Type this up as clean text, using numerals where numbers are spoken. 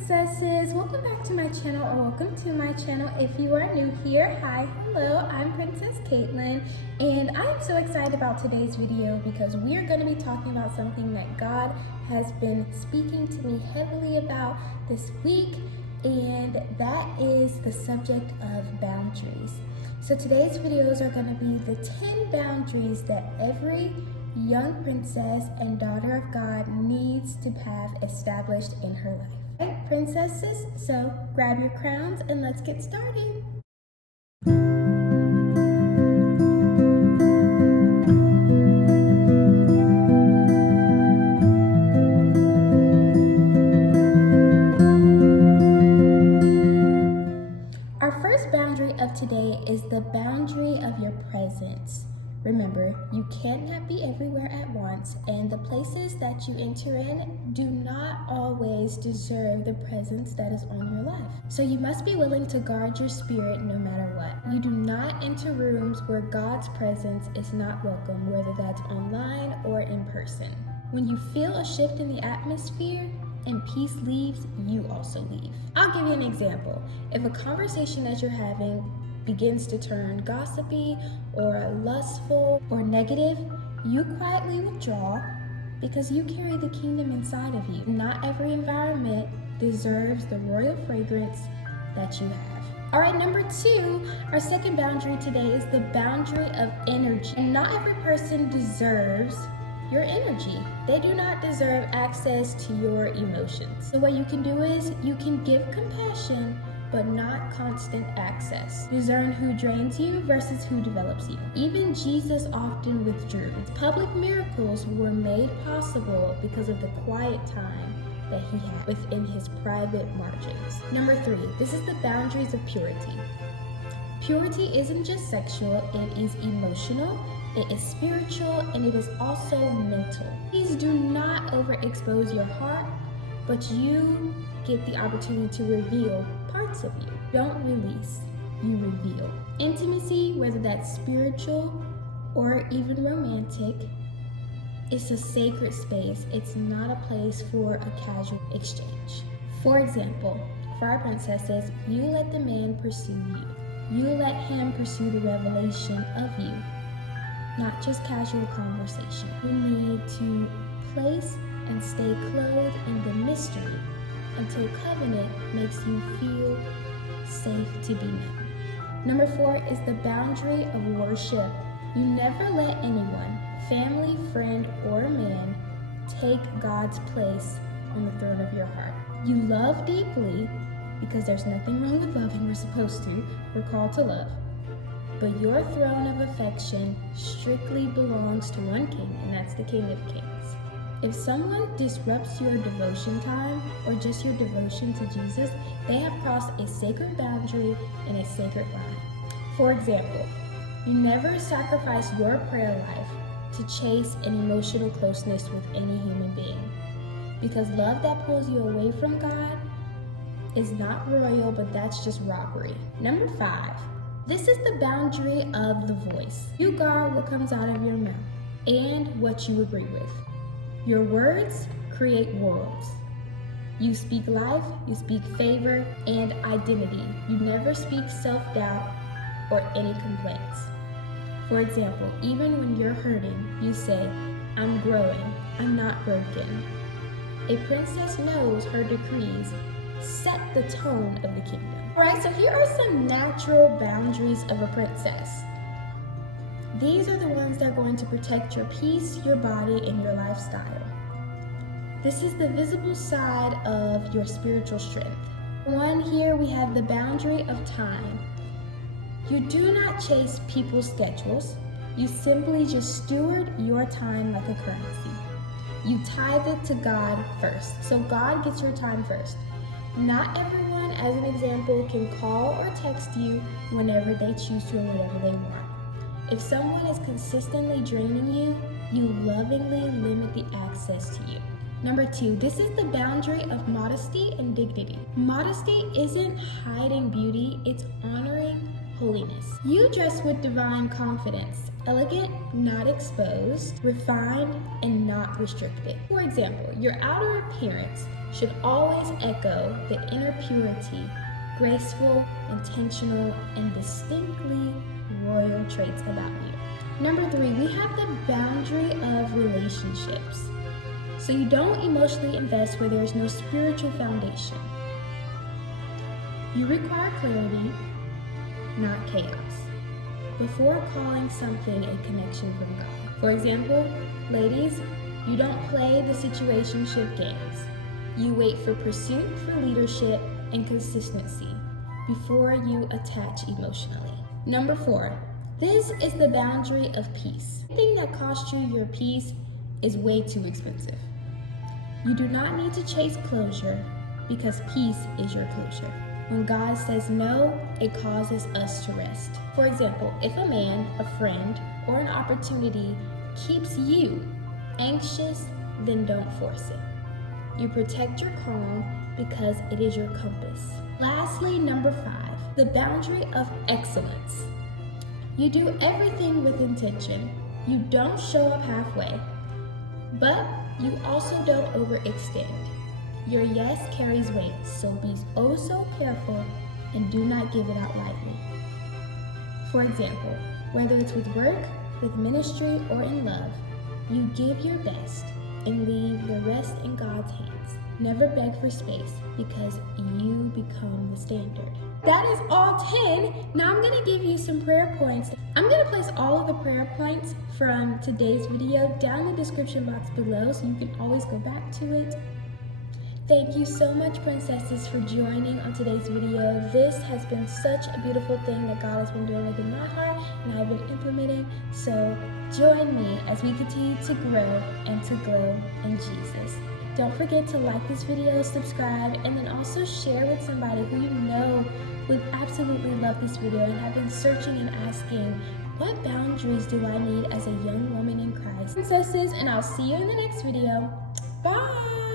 princesses, welcome back to my channel, or welcome to my channel if you are new here. Hi, hello, I'm Princess Caitlin, and I'm so excited about today's video because we are going to be talking about something that God has been speaking to me heavily about this week, and that is the subject of boundaries. So today's videos are going to be the 10 boundaries that every young princess and daughter of God needs to have established in her life. Right, princesses, so grab your crowns and let's get started. Our first boundary of today is the boundary of your presence. Remember, you cannot be everywhere at once, and the places that you enter in do not always deserve the presence that is on your life. So you must be willing to guard your spirit no matter what. You do not enter rooms where God's presence is not welcome, whether that's online or in person. When you feel a shift in the atmosphere and peace leaves, you also leave. I'll give you an example. If a conversation that you're having begins to turn gossipy or lustful or negative, you quietly withdraw because you carry the kingdom inside of you. Not every environment deserves the royal fragrance that you have. All right, number 2, our second boundary today is the boundary of energy. And not every person deserves your energy. They do not deserve access to your emotions. So what you can do is you can give compassion, but not constant access. Discern who drains you versus who develops you. Even Jesus often withdrew. Public miracles were made possible because of the quiet time that he had within his private margins. Number 3, this is the boundaries of purity. Purity isn't just sexual, it is emotional, it is spiritual, and it is also mental. Please do not overexpose your heart, but you get the opportunity to reveal parts of you. Don't release, you reveal. Intimacy, whether that's spiritual or even romantic, it's a sacred space. It's not a place for a casual exchange. For example, for our princesses, you let the man pursue you. You let him pursue the revelation of you, not just casual conversation. You need to place and stay clothed in the mystery until covenant makes you feel safe to be known. Number 4 is the boundary of worship. You never let anyone, family, friend, or man, take God's place on the throne of your heart. You love deeply because there's nothing wrong with loving. We're supposed to. We're called to love. But your throne of affection strictly belongs to one king, and that's the King of Kings. If someone disrupts your devotion time or just your devotion to Jesus, they have crossed a sacred boundary and a sacred line. For example, you never sacrifice your prayer life to chase an emotional closeness with any human being, because love that pulls you away from God is not royal, but that's just robbery. Number 5, this is the boundary of the voice. You guard what comes out of your mouth and what you agree with. Your words create worlds. You speak life, you speak favor and identity. You never speak self-doubt or any complaints. For example, even when you're hurting, you say, I'm growing, I'm not broken. A princess knows her decrees set the tone of the kingdom. All right, so here are some natural boundaries of a princess. These are the ones that are going to protect your peace, your body, and your lifestyle. This is the visible side of your spiritual strength. One, here we have the boundary of time. You do not chase people's schedules. You simply just steward your time like a currency. You tithe it to God first. So God gets your time first. Not everyone, as an example, can call or text you whenever they choose to and whatever they want. If someone is consistently draining you, you lovingly limit the access to you. Number 2, this is the boundary of modesty and dignity. Modesty isn't hiding beauty, it's honoring holiness. You dress with divine confidence, elegant, not exposed, refined, and not restricted. For example, your outer appearance should always echo the inner purity, graceful, intentional, and distinctly royal traits about you. Number 3, we have the boundary of relationships. So you don't emotionally invest where there's no spiritual foundation. You require clarity, not chaos, before calling something a connection from God. For example, ladies, you don't play the situationship games. You wait for pursuit for leadership and consistency before you attach emotionally. Number 4, this is the boundary of peace. Anything that costs you your peace is way too expensive. You do not need to chase closure because peace is your closure. When God says no, it causes us to rest. For example, if a man, a friend, or an opportunity keeps you anxious, then don't force it. You protect your calm because it is your compass. Lastly, number 5, the boundary of excellence. You do everything with intention. You don't show up halfway, but you also don't overextend. Your yes carries weight, so be oh so careful and do not give it out lightly. For example, whether it's with work, with ministry, or in love, you give your best and leave the rest in God's hands. Never beg for space because you become the standard. That is all 10. Now I'm going to give you some prayer points. I'm going to place all of the prayer points from today's video down in the description box below so you can always go back to it. Thank you so much, princesses, for joining on today's video. This has been such a beautiful thing that God has been doing within my heart and I've been implementing. So join me as we continue to grow and to glow in Jesus. Don't forget to like this video, subscribe, and then also share with somebody who you know would absolutely love this video and have been searching and asking, what boundaries do I need as a young woman in Christ? Princesses, and I'll see you in the next video. Bye!